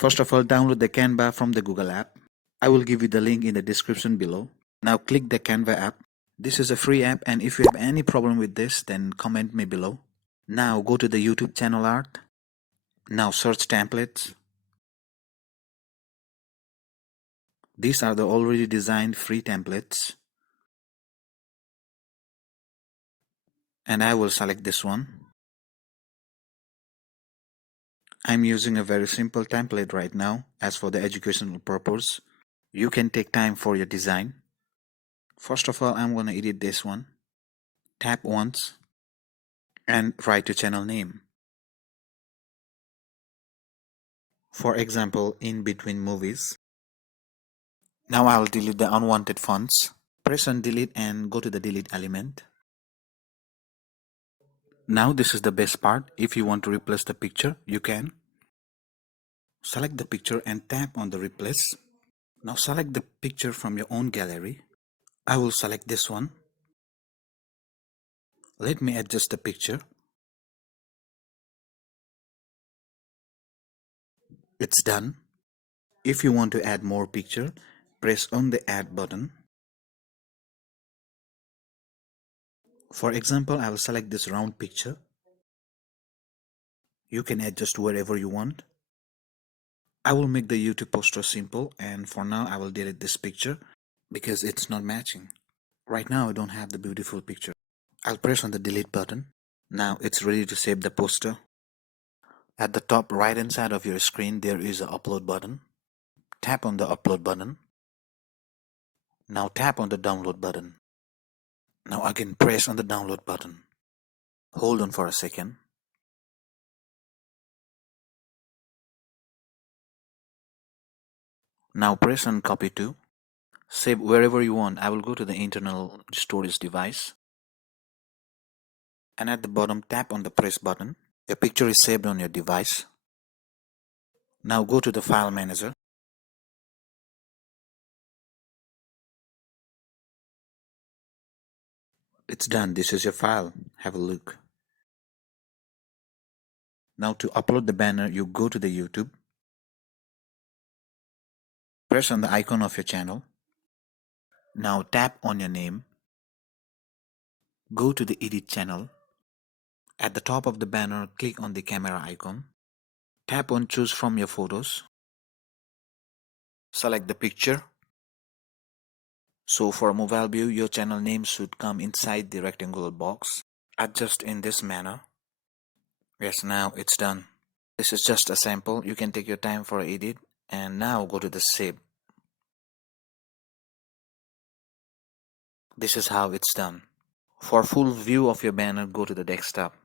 First of all, download the Canva from the Google app. I will give you the link in the description below. Now click the Canva app. This is a free app, and if you have any problem with this, then comment me below. Now go to the YouTube channel art. Now search templates. These are the already designed free templates. And I will select this one. I'm using a very simple template right now as for the educational purpose. You can take time for your design. First of all, I'm going to edit this one. Tap once and write your channel name. For example, in between movies. Now I'll delete the unwanted fonts. Press on delete and go to the delete element. Now this is the best part. If you want to replace the picture, you can. Select the picture and tap on the replace. Now select the picture from your own gallery. I will select this one. Let me adjust the picture. It's done. If you want to add more picture, press on the add button. For example, I will select this round picture. You can adjust wherever you want. I will make the YouTube poster simple, and for now I will delete this picture because it's not matching. Right now I don't have the beautiful picture. I'll press on the delete button. Now it's ready to save the poster. At the top right hand side of your screen there is an upload button. Tap on the upload button. Now tap on the download button. Now again press on the download button. Hold on for a second. Now press on copy to. Save wherever you want. I will go to the internal storage device. And at the bottom tap on the press button. Your picture is saved on your device. Now go to the file manager. It's done. This is your file. Have a look. Now to upload the banner, you go to the YouTube. Press on the icon of your channel. Now tap on your name. Go to the edit channel. At the top of the banner, click on the camera icon. Tap on choose from your photos. Select the picture. So for mobile view, your channel name should come inside the rectangular box. Adjust in this manner. Yes, now it's done. This is just a sample. You can take your time for edit. And now go to the save. This is how it's done. For full view of your banner, go to the desktop.